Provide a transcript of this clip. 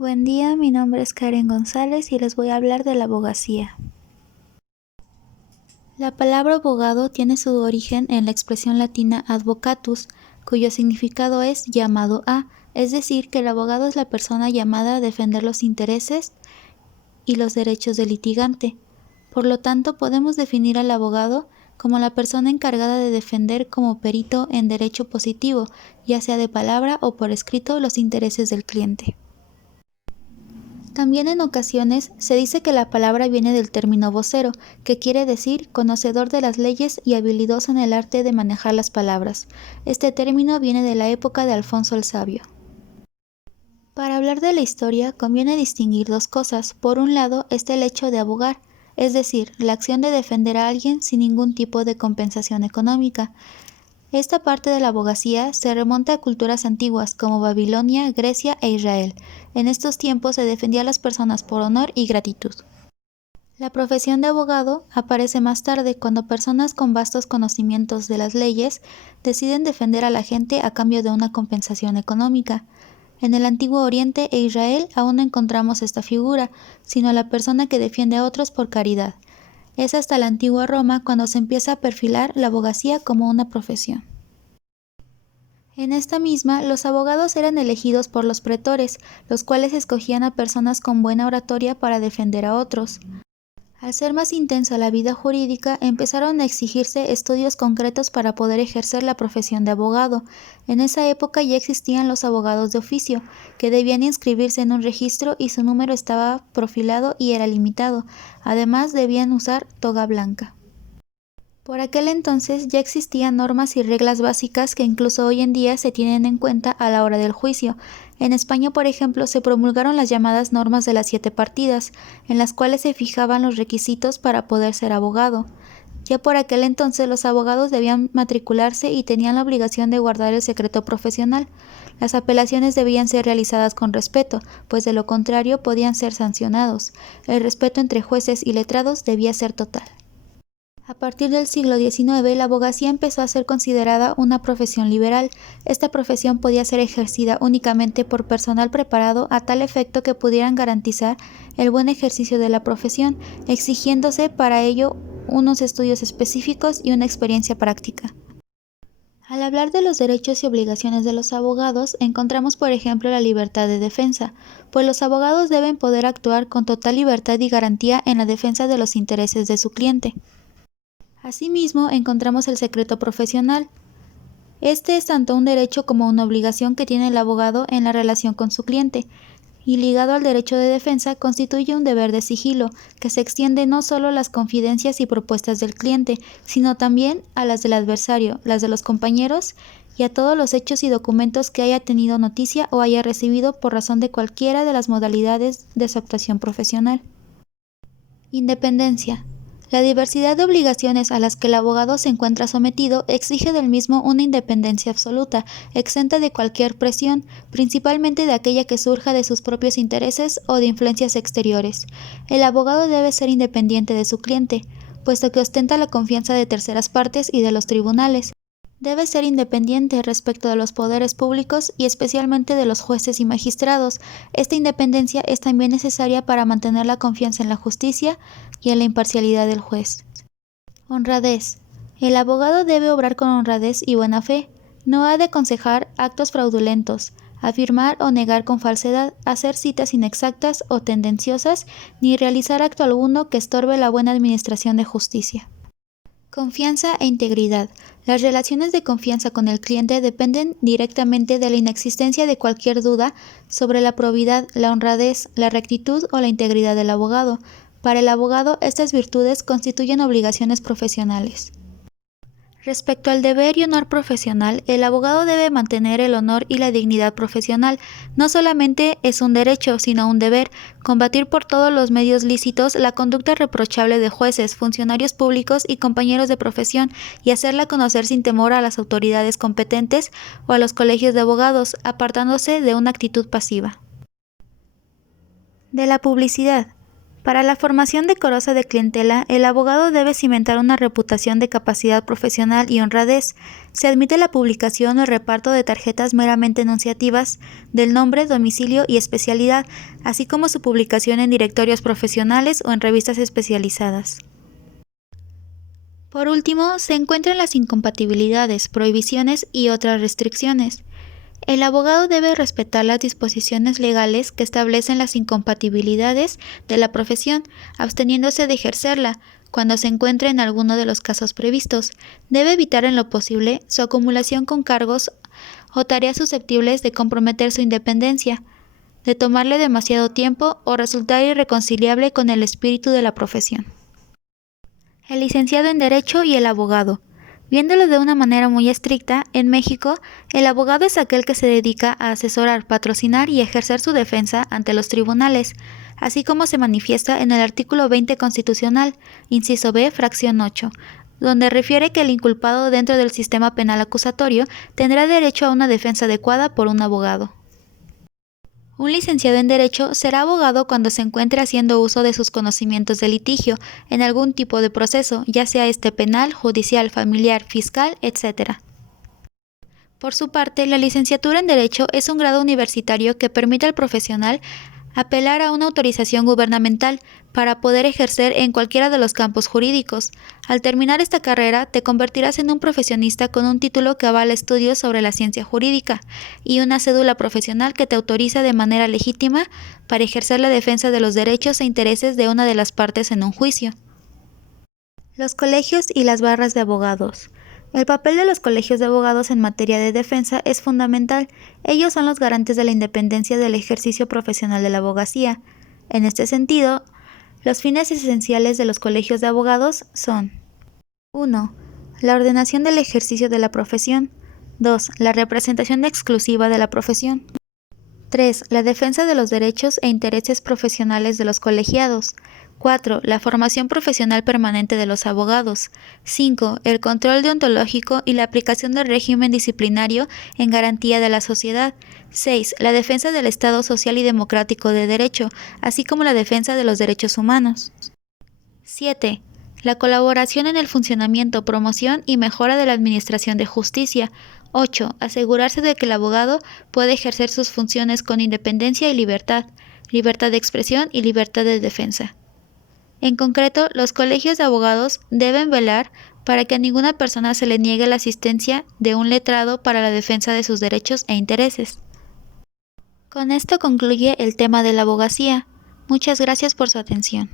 Buen día, mi nombre es Karen González y les voy a hablar de la abogacía. La palabra abogado tiene su origen en la expresión latina advocatus, cuyo significado es llamado a, es decir, que el abogado es la persona llamada a defender los intereses y los derechos del litigante. Por lo tanto, podemos definir al abogado como la persona encargada de defender como perito en derecho positivo, ya sea de palabra o por escrito, los intereses del cliente. También en ocasiones se dice que la palabra viene del término vocero, que quiere decir conocedor de las leyes y habilidoso en el arte de manejar las palabras. Este término viene de la época de Alfonso el Sabio. Para hablar de la historia conviene distinguir dos cosas. Por un lado está el hecho de abogar, es decir, la acción de defender a alguien sin ningún tipo de compensación económica. Esta parte de la abogacía se remonta a culturas antiguas como Babilonia, Grecia e Israel. En estos tiempos se defendía a las personas por honor y gratitud. La profesión de abogado aparece más tarde cuando personas con vastos conocimientos de las leyes deciden defender a la gente a cambio de una compensación económica. En el Antiguo Oriente e Israel aún no encontramos esta figura, sino la persona que defiende a otros por caridad. Es hasta la antigua Roma cuando se empieza a perfilar la abogacía como una profesión. En esta misma, los abogados eran elegidos por los pretores, los cuales escogían a personas con buena oratoria para defender a otros. Al ser más intensa la vida jurídica, empezaron a exigirse estudios concretos para poder ejercer la profesión de abogado. En esa época ya existían los abogados de oficio, que debían inscribirse en un registro y su número estaba profilado y era limitado. Además, debían usar toga blanca. Por aquel entonces ya existían normas y reglas básicas que incluso hoy en día se tienen en cuenta a la hora del juicio. En España, por ejemplo, se promulgaron las llamadas normas de las 7 partidas, en las cuales se fijaban los requisitos para poder ser abogado. Ya por aquel entonces los abogados debían matricularse y tenían la obligación de guardar el secreto profesional. Las apelaciones debían ser realizadas con respeto, pues de lo contrario podían ser sancionados. El respeto entre jueces y letrados debía ser total. A partir del siglo XIX, la abogacía empezó a ser considerada una profesión liberal. Esta profesión podía ser ejercida únicamente por personal preparado a tal efecto que pudieran garantizar el buen ejercicio de la profesión, exigiéndose para ello unos estudios específicos y una experiencia práctica. Al hablar de los derechos y obligaciones de los abogados, encontramos por ejemplo la libertad de defensa, pues los abogados deben poder actuar con total libertad y garantía en la defensa de los intereses de su cliente. Asimismo, encontramos el secreto profesional. Este es tanto un derecho como una obligación que tiene el abogado en la relación con su cliente, y ligado al derecho de defensa constituye un deber de sigilo, que se extiende no solo a las confidencias y propuestas del cliente, sino también a las del adversario, las de los compañeros y a todos los hechos y documentos que haya tenido noticia o haya recibido por razón de cualquiera de las modalidades de su actuación profesional. Independencia. La diversidad de obligaciones a las que el abogado se encuentra sometido exige del mismo una independencia absoluta, exenta de cualquier presión, principalmente de aquella que surja de sus propios intereses o de influencias exteriores. El abogado debe ser independiente de su cliente, puesto que ostenta la confianza de terceras partes y de los tribunales. Debe ser independiente respecto de los poderes públicos y especialmente de los jueces y magistrados. Esta independencia es también necesaria para mantener la confianza en la justicia y en la imparcialidad del juez. Honradez. El abogado debe obrar con honradez y buena fe. No ha de aconsejar actos fraudulentos, afirmar o negar con falsedad, hacer citas inexactas o tendenciosas, ni realizar acto alguno que estorbe la buena administración de justicia. Confianza e integridad. Las relaciones de confianza con el cliente dependen directamente de la inexistencia de cualquier duda sobre la probidad, la honradez, la rectitud o la integridad del abogado. Para el abogado, estas virtudes constituyen obligaciones profesionales. Respecto al deber y honor profesional, el abogado debe mantener el honor y la dignidad profesional. No solamente es un derecho, sino un deber, combatir por todos los medios lícitos la conducta reprochable de jueces, funcionarios públicos y compañeros de profesión y hacerla conocer sin temor a las autoridades competentes o a los colegios de abogados, apartándose de una actitud pasiva. De la publicidad. Para la formación decorosa de clientela, el abogado debe cimentar una reputación de capacidad profesional y honradez. Se admite la publicación o el reparto de tarjetas meramente enunciativas del nombre, domicilio y especialidad, así como su publicación en directorios profesionales o en revistas especializadas. Por último, se encuentran las incompatibilidades, prohibiciones y otras restricciones. El abogado debe respetar las disposiciones legales que establecen las incompatibilidades de la profesión, absteniéndose de ejercerla cuando se encuentre en alguno de los casos previstos. Debe evitar en lo posible su acumulación con cargos o tareas susceptibles de comprometer su independencia, de tomarle demasiado tiempo o resultar irreconciliable con el espíritu de la profesión. El licenciado en Derecho y el abogado. Viéndolo de una manera muy estricta, en México, el abogado es aquel que se dedica a asesorar, patrocinar y ejercer su defensa ante los tribunales, así como se manifiesta en el artículo 20 constitucional, inciso B, fracción 8, donde refiere que el inculpado dentro del sistema penal acusatorio tendrá derecho a una defensa adecuada por un abogado. Un licenciado en Derecho será abogado cuando se encuentre haciendo uso de sus conocimientos de litigio en algún tipo de proceso, ya sea este penal, judicial, familiar, fiscal, etc. Por su parte, la licenciatura en Derecho es un grado universitario que permite al profesional apelar a una autorización gubernamental para poder ejercer en cualquiera de los campos jurídicos. Al terminar esta carrera, te convertirás en un profesionista con un título que avala estudios sobre la ciencia jurídica y una cédula profesional que te autoriza de manera legítima para ejercer la defensa de los derechos e intereses de una de las partes en un juicio. Los colegios y las barras de abogados. El papel de los colegios de abogados en materia de defensa es fundamental. Ellos son los garantes de la independencia del ejercicio profesional de la abogacía. En este sentido, los fines esenciales de los colegios de abogados son: 1. La ordenación del ejercicio de la profesión. 2. La representación exclusiva de la profesión. 3. La defensa de los derechos e intereses profesionales de los colegiados. 4. La formación profesional permanente de los abogados. 5. El control deontológico y la aplicación del régimen disciplinario en garantía de la sociedad. 6. La defensa del Estado social y democrático de derecho, así como la defensa de los derechos humanos. 7. La colaboración en el funcionamiento, promoción y mejora de la administración de justicia. 8. Asegurarse de que el abogado puede ejercer sus funciones con independencia y libertad de expresión y libertad de defensa. En concreto, los colegios de abogados deben velar para que a ninguna persona se le niegue la asistencia de un letrado para la defensa de sus derechos e intereses. Con esto concluye el tema de la abogacía. Muchas gracias por su atención.